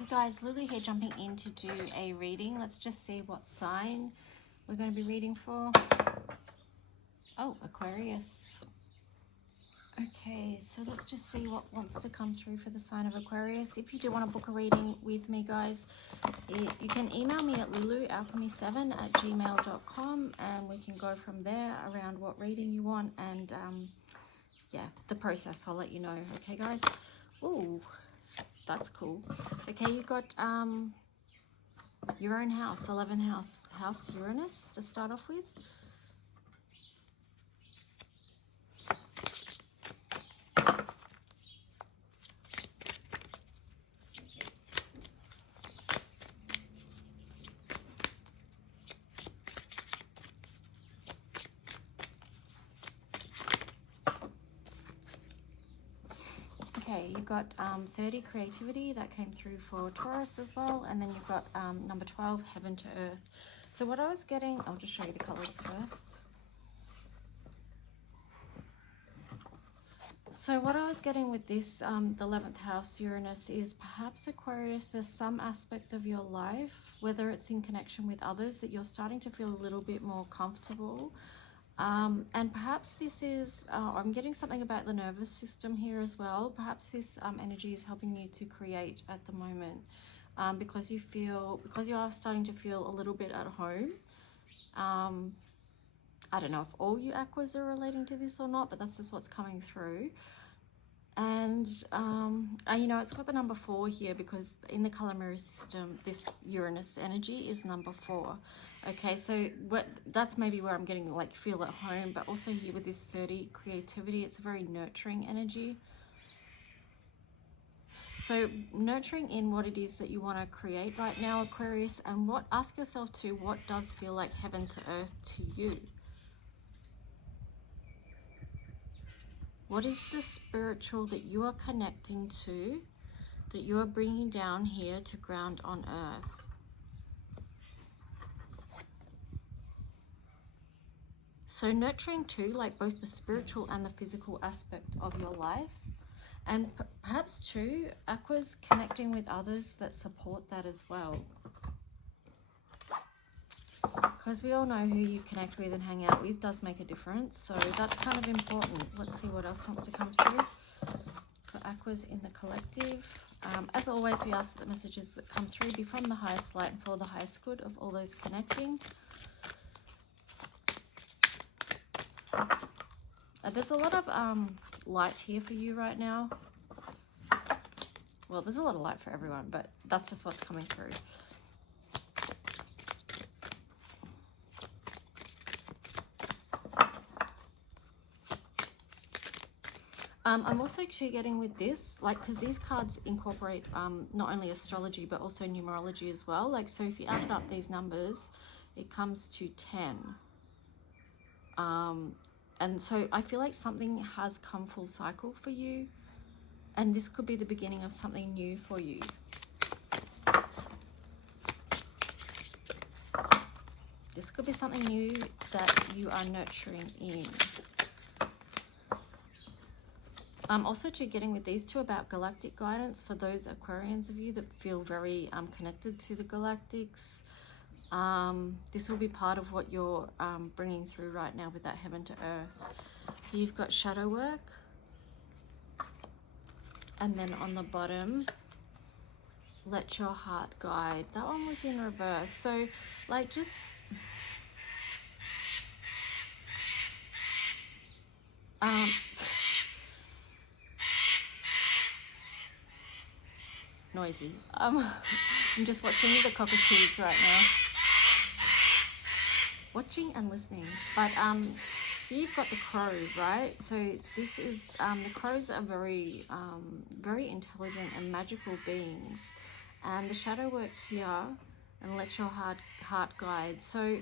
Hey guys, Lily here, jumping in to do a reading. Let's just see what sign we're going to be reading for. Oh, Aquarius. Okay, so let's just see what wants to come through for the sign of Aquarius. If you do want to book a reading with me, guys, you can email me at lulualchemy7@gmail.com and we can go from there around what reading you want and yeah, the process. I'll let you know. Okay, guys? Ooh, that's cool. Okay, you got your own house, 11th house Uranus to start off with. Okay, you got 30 creativity, that came through for Taurus as well, and then you've got number 12, heaven to earth. So what I was getting, I'll just show you the colors first. So what I was getting with this, the 11th house Uranus, is perhaps Aquarius, there's some aspect of your life, whether it's in connection with others, that you're starting to feel a little bit more comfortable. And perhaps this is, I'm getting something about the nervous system here as well. Perhaps this energy is helping you to create at the moment because you are starting to feel a little bit at home. I don't know if all you Aquas are relating to this or not, but that's just what's coming through. And you know, it's got the number 4 here because in the color mirror system, this Uranus energy is number 4. Okay, so that's maybe where I'm getting like feel at home, but also here with this 30 creativity, it's a very nurturing energy. So nurturing in what it is that you want to create right now, Aquarius, and ask yourself too, what does feel like heaven to earth to you? What is the spiritual that you are connecting to, that you are bringing down here to ground on earth? So nurturing too, like both the spiritual and the physical aspect of your life. And perhaps too, Aquas connecting with others that support that as well. Because we all know who you connect with and hang out with does make a difference. So that's kind of important. Let's see what else wants to come through for Aquas in the collective. As always, we ask that the messages that come through be from the highest light and for the highest good of all those connecting. There's a lot of light here for you right now. Well, there's a lot of light for everyone, but that's just what's coming through. I'm also actually getting with this, like, because these cards incorporate not only astrology, but also numerology as well. Like, so if you added up these numbers, it comes to 10. And so I feel like something has come full cycle for you. And this could be the beginning of something new for you. This could be something new that you are nurturing in. Also too, getting with these two about galactic guidance for those Aquarians of you that feel very connected to the galactics. This will be part of what you're bringing through right now with that heaven to earth. You've got shadow work. And then on the bottom, let your heart guide. That one was in reverse. So like just... noisy. I'm just watching the cockatoos right now. Watching and listening. But here you've got the crow, right? So this is the crows are very very intelligent and magical beings. And the shadow work here, and let your heart guide. So,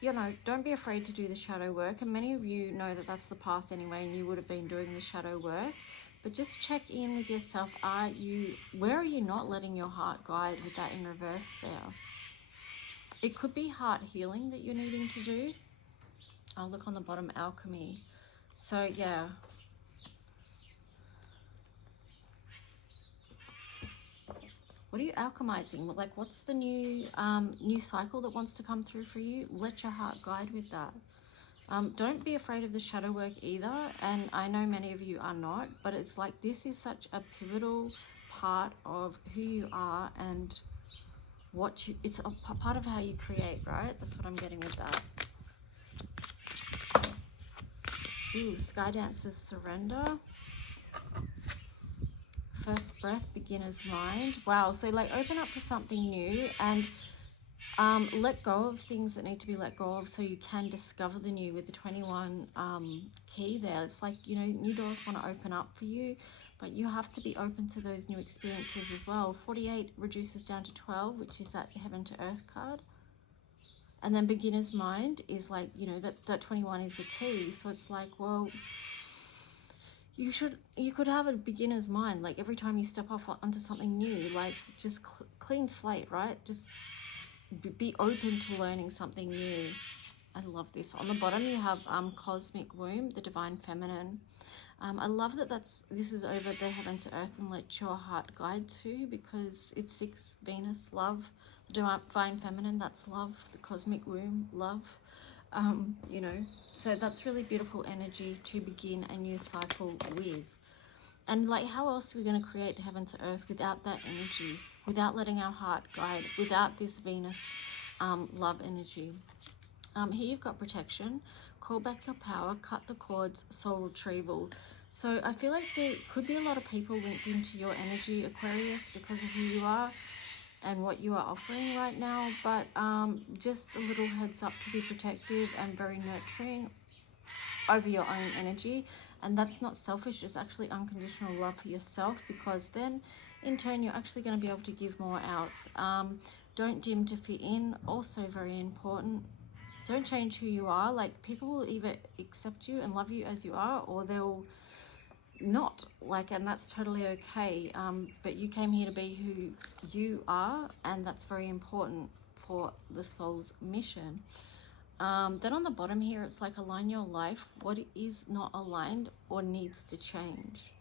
you know, don't be afraid to do the shadow work. And many of you know that that's the path anyway, and you would have been doing the shadow work. But just check in with yourself. Where are you not letting your heart guide with that in reverse there? It could be heart healing that you're needing to do. I'll look on the bottom, alchemy. So yeah. What are you alchemizing? Like, what's the new new cycle that wants to come through for you? Let your heart guide with that. Don't be afraid of the shadow work either. And I know many of you are not, but it's like this is such a pivotal part of who you are and what you, it's a part of how you create, right? That's what I'm getting with that. Ooh, Sky Dancer's Surrender. First breath, beginner's mind. Wow, so like open up to something new and let go of things that need to be let go of so you can discover the new with the 21 key there. It's like, you know, new doors want to open up for you, but you have to be open to those new experiences as well. 48 reduces down to 12, which is that heaven to earth card. And then beginner's mind is like, you know, that 21 is the key. So it's like, well, you could have a beginner's mind, like every time you step off onto something new, like just clean slate, right? Just be open to learning something new. I love this. On the bottom you have cosmic womb, the divine feminine. I love that this is over the heaven to earth and let your heart guide to, because it's 6 Venus, love. The divine feminine, that's love. The cosmic womb, love. You know, so that's really beautiful energy to begin a new cycle with. And like, how else are we going to create heaven to earth without that energy, without letting our heart guide, without this Venus love energy? Here you've got protection, call back your power, cut the cords, soul retrieval. So I feel like there could be a lot of people linked into your energy, Aquarius, because of who you are and what you are offering right now. But just a little heads up to be protective and very nurturing over your own energy. And that's not selfish, it's actually unconditional love for yourself, because then in turn you're actually going to be able to give more out. Don't dim to fit in, also very important. Don't change who you are. Like, people will either accept you and love you as you are, or they'll not, like, and that's totally okay. But you came here to be who you are, and that's very important for the soul's mission. Then on the bottom here, it's like align your life. What is not aligned or needs to change?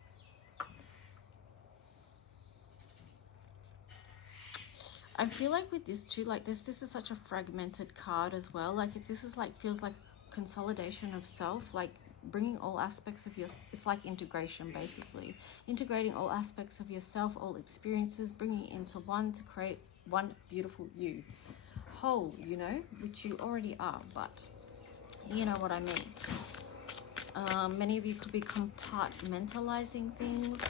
I feel like with this too, like this is such a fragmented card as well. Like, if this is like, feels like consolidation of self, like bringing all aspects of your, it's like integration basically. Integrating all aspects of yourself, all experiences, bringing it into one to create one beautiful you. Whole, you know, which you already are, but you know what I mean. Many of you could be compartmentalizing things,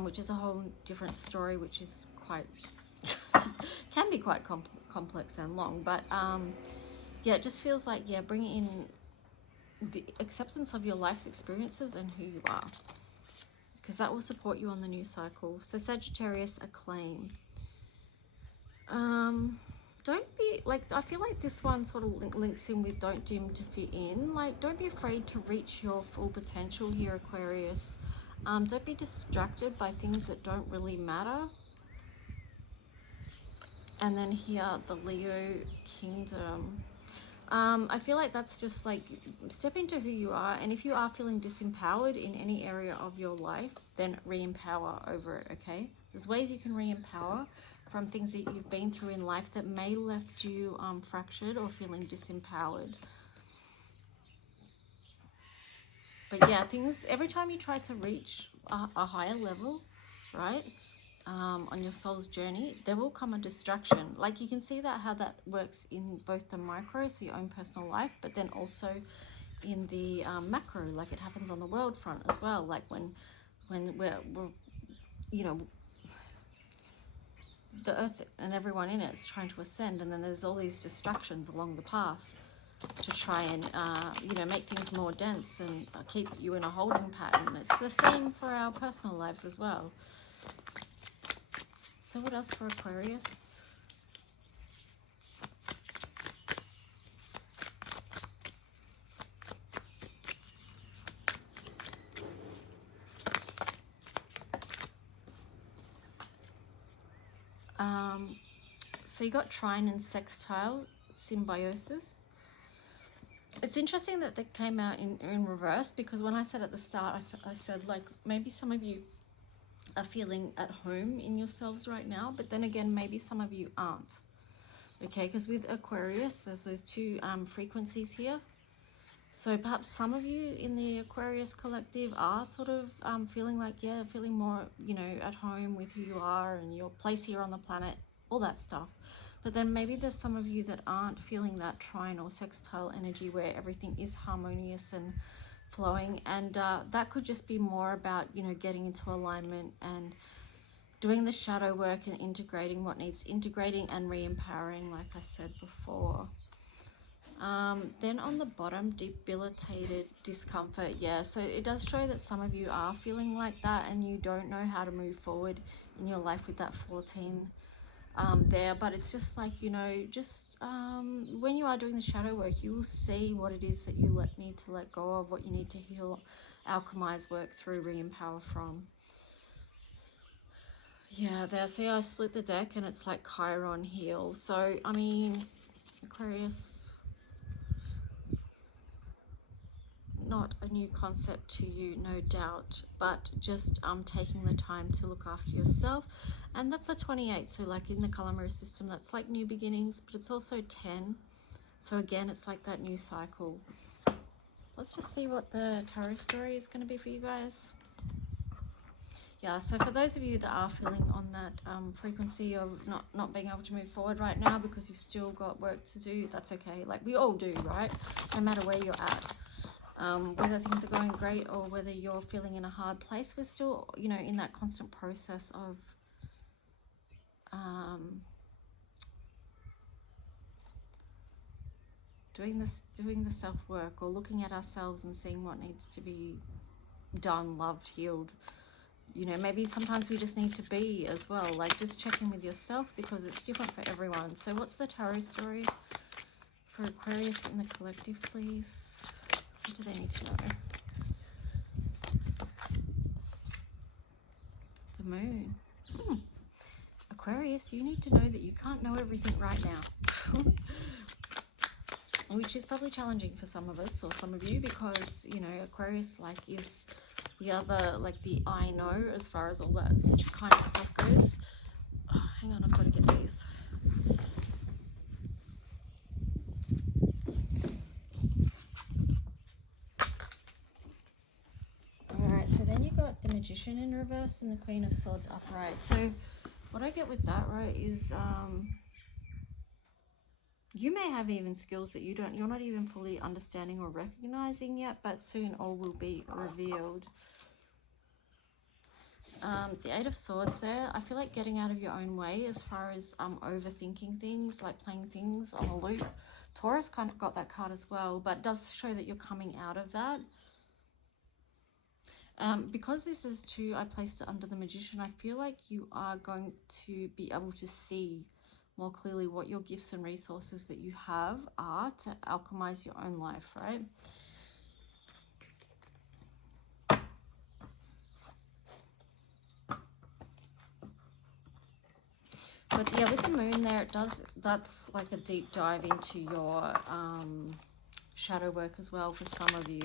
which is a whole different story, which is quite can be quite complex and long, but yeah, it just feels like, yeah, bringing in the acceptance of your life's experiences and who you are, because that will support you on the new cycle. So Sagittarius, acclaim. Don't be like, I feel like this one sort of links in with don't dim to fit in. Like, don't be afraid to reach your full potential here, Aquarius. Don't be distracted by things that don't really matter. And then here, the Leo kingdom. I feel like that's just like, step into who you are, and if you are feeling disempowered in any area of your life, then re-empower over it, okay? There's ways you can re-empower from things that you've been through in life that may left you fractured or feeling disempowered. But yeah, things, every time you try to reach a higher level, right, on your soul's journey, there will come a distraction. Like, you can see that how that works in both the micro, so your own personal life, but then also in the macro, like it happens on the world front as well. Like when we're you know, the earth and everyone in it is trying to ascend, and then there's all these distractions along the path to try and you know, make things more dense and keep you in a holding pattern. It's the same for our personal lives as well. So what else for Aquarius? So you got trine and sextile, symbiosis. It's interesting that they came out in reverse, because when I said at the start, I said like maybe some of you are feeling at home in yourselves right now, but then again, maybe some of you aren't. Okay, because with Aquarius, there's those two frequencies here. So perhaps some of you in the Aquarius collective are sort of feeling like, yeah, feeling more, you know, at home with who you are and your place here on the planet, all that stuff. But then maybe there's some of you that aren't feeling that trine or sextile energy where everything is harmonious and flowing. And that could just be more about, you know, getting into alignment and doing the shadow work and integrating what needs integrating and re-empowering, like I said before. Then on the bottom, debilitated discomfort. Yeah, so it does show that some of you are feeling like that and you don't know how to move forward in your life with that 14 there. But it's just like, you know, just when you are doing the shadow work, you will see what it is that you need to let go of, what you need to heal, alchemize, work through, re-empower from. Yeah, there. See, I split the deck and it's like Chiron heal. So, I mean, Aquarius, not a new concept to you, no doubt, but just taking the time to look after yourself. And that's a 28, so like in the color mirror system, that's like new beginnings, but it's also 10, so again, it's like that new cycle. Let's just see what the tarot story is going to be for you guys. Yeah, so for those of you that are feeling on that frequency of not being able to move forward right now because you've still got work to do, that's okay. Like we all do, right? No matter where you're at. Whether things are going great or whether you're feeling in a hard place, we're still, you know, in that constant process of doing the self-work or looking at ourselves and seeing what needs to be done, loved, healed. You know, maybe sometimes we just need to be as well, like just check in with yourself because it's different for everyone. So what's the tarot story for Aquarius in the collective, please? What do they need to know? The moon. Aquarius, you need to know that you can't know everything right now. Which is probably challenging for some of us or some of you because, you know, Aquarius like is the other, like the I know as far as all that kind of stuff goes. Oh, hang on, I've got to get these. So then you got the Magician in reverse and the Queen of Swords upright. So what I get with that, right, is you may have even skills that you're not even fully understanding or recognizing yet, but soon all will be revealed. The Eight of Swords there, I feel like getting out of your own way as far as overthinking things, like playing things on a loop. Taurus kind of got that card as well, but it does show that you're coming out of that. Because this is 2, I placed it under the Magician. I feel like you are going to be able to see more clearly what your gifts and resources that you have are to alchemize your own life, right? But yeah, with the moon there, it does, that's like a deep dive into your shadow work as well for some of you.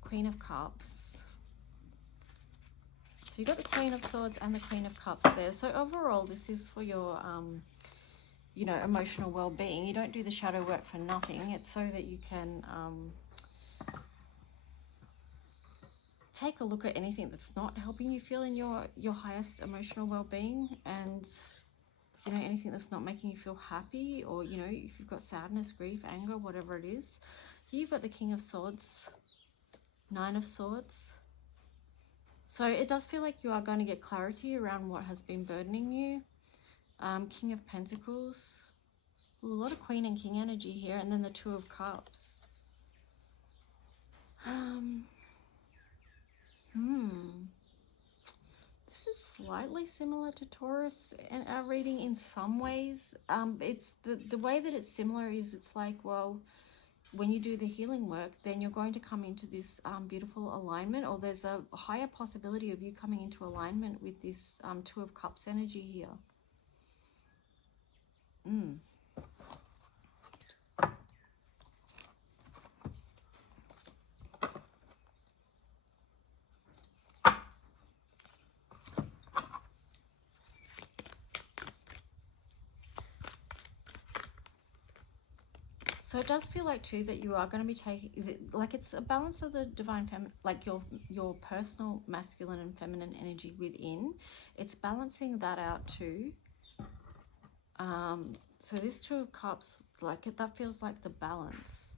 Queen of Cups. So you got the Queen of Swords and the Queen of Cups there. So overall, this is for your, you know, emotional well-being. You don't do the shadow work for nothing. It's so that you can take a look at anything that's not helping you feel in your highest emotional well-being, and you know, anything that's not making you feel happy, or you know, if you've got sadness, grief, anger, whatever it is. Here you've got the King of Swords, Nine of Swords. So it does feel like you are going to get clarity around what has been burdening you. King of Pentacles. Ooh, a lot of Queen and King energy here, and then the Two of Cups. This is slightly similar to Taurus and our reading in some ways. It's the way that it's similar is it's like, well, when you do the healing work, then you're going to come into this beautiful alignment, or there's a higher possibility of you coming into alignment with this Two of Cups energy here. So it does feel like too that you are going to be taking, like it's a balance of the divine feminine, like your personal masculine and feminine energy within. It's balancing that out too. So this Two of Cups, like that feels like the balance.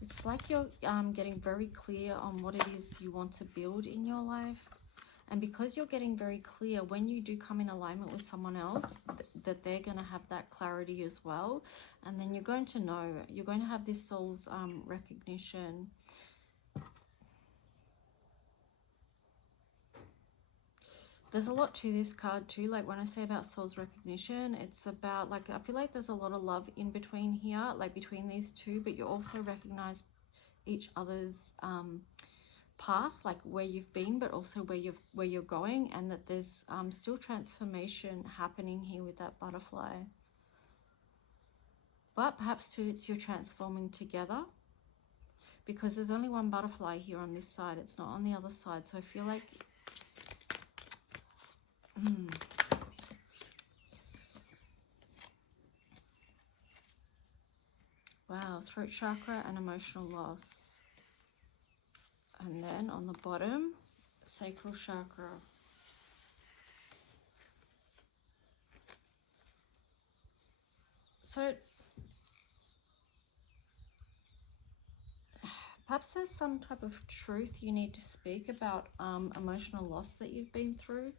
It's like you're getting very clear on what it is you want to build in your life. And because you're getting very clear, when you do come in alignment with someone else, that they're going to have that clarity as well. And then you're going to know, you're going to have this soul's recognition. There's a lot to this card too. Like when I say about soul's recognition, it's about, like, I feel like there's a lot of love in between here, like between these two, but you also recognize each other's path, like where you've been, but also where you're going, and that there's still transformation happening here with that butterfly. But perhaps too, it's you're transforming together, because there's only one butterfly here on this side. It's not on the other side. So I feel like wow, throat chakra and emotional loss. And then on the bottom, sacral chakra. So perhaps there's some type of truth you need to speak about emotional loss that you've been through.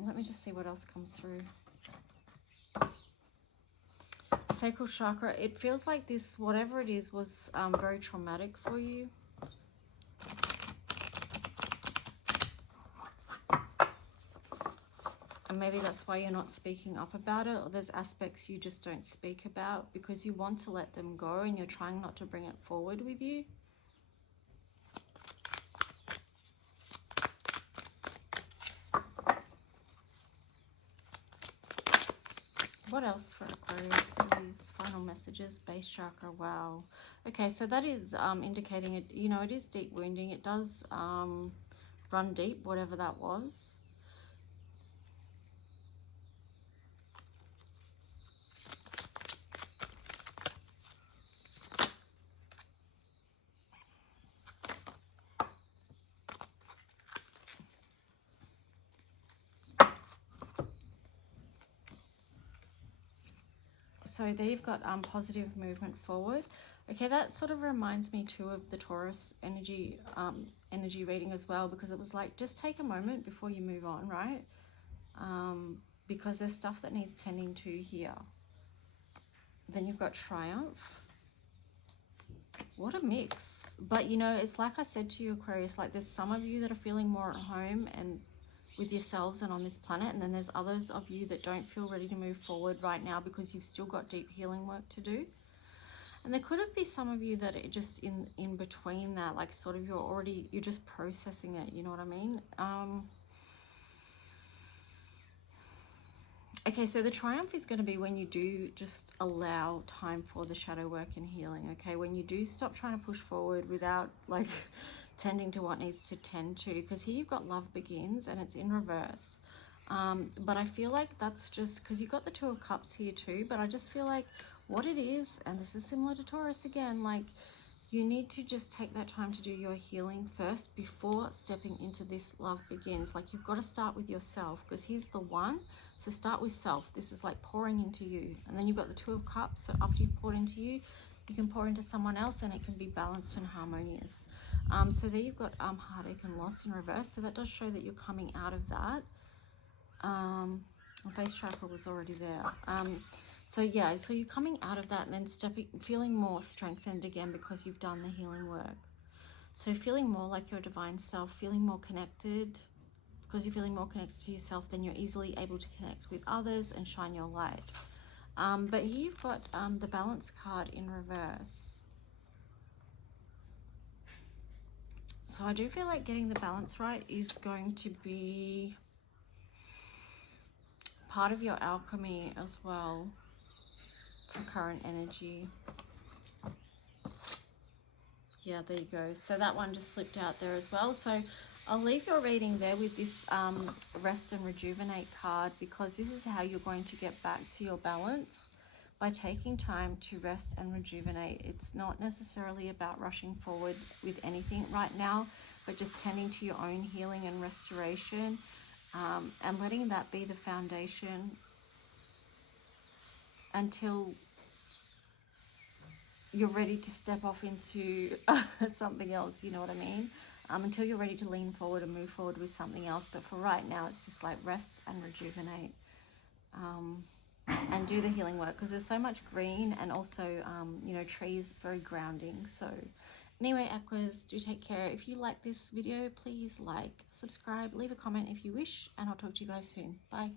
Let me just see what else comes through. Sacral chakra, it feels like this, whatever it is, was very traumatic for you. And maybe that's why you're not speaking up about it, or there's aspects you just don't speak about because you want to let them go and you're trying not to bring it forward with you. What else for Aquarius, please? Final messages, base chakra, wow. Okay, so that is indicating it, you know, it is deep wounding. It does run deep, whatever that was. So there you've got positive movement forward. Okay, that sort of reminds me too of the Taurus energy reading as well, because it was like, just take a moment before you move on, right? Because there's stuff that needs tending to here. Then you've got triumph. What a mix. But you know, it's like I said to you, Aquarius, like there's some of you that are feeling more at home and with yourselves and on this planet, and then there's others of you that don't feel ready to move forward right now because you've still got deep healing work to do. And there could be some of you that are just in between that, like sort of you're just processing it, you know what I mean? Okay, so the triumph is going to be when you do just allow time for the shadow work and healing, okay? When you do stop trying to push forward without like tending to what needs to tend to, because here you've got love begins and it's in reverse. But I feel like that's just because you've got the Two of Cups here too, but I just feel like what it is, and this is similar to Taurus again, like you need to just take that time to do your healing first before stepping into this love begins. Like you've got to start with yourself, because he's the one. So start with self. This is like pouring into you. And then you've got the Two of Cups. So after you've poured into you, you can pour into someone else and it can be balanced and harmonious. So there you've got heartache and loss in reverse. So that does show that you're coming out of that. Face chakra was already there. So yeah, so you're coming out of that and then feeling more strengthened again because you've done the healing work. So feeling more like your divine self, feeling more connected. Because you're feeling more connected to yourself, then you're easily able to connect with others and shine your light. But here you've got the balance card in reverse. So I do feel like getting the balance right is going to be part of your alchemy as well. for current energy. Yeah, there you go. So that one just flipped out there as well. So I'll leave your reading there with this rest and rejuvenate card, because this is how you're going to get back to your balance, by taking time to rest and rejuvenate. It's not necessarily about rushing forward with anything right now, but just tending to your own healing and restoration, and letting that be the foundation until you're ready to step off into something else, you know what I mean? Until you're ready to lean forward and move forward with something else. But for right now, it's just like rest and rejuvenate, and do the healing work, because there's so much green, and also, you know, trees, it's very grounding. So anyway, Aquas, do take care. If you like this video, please like, subscribe, leave a comment if you wish, and I'll talk to you guys soon. Bye.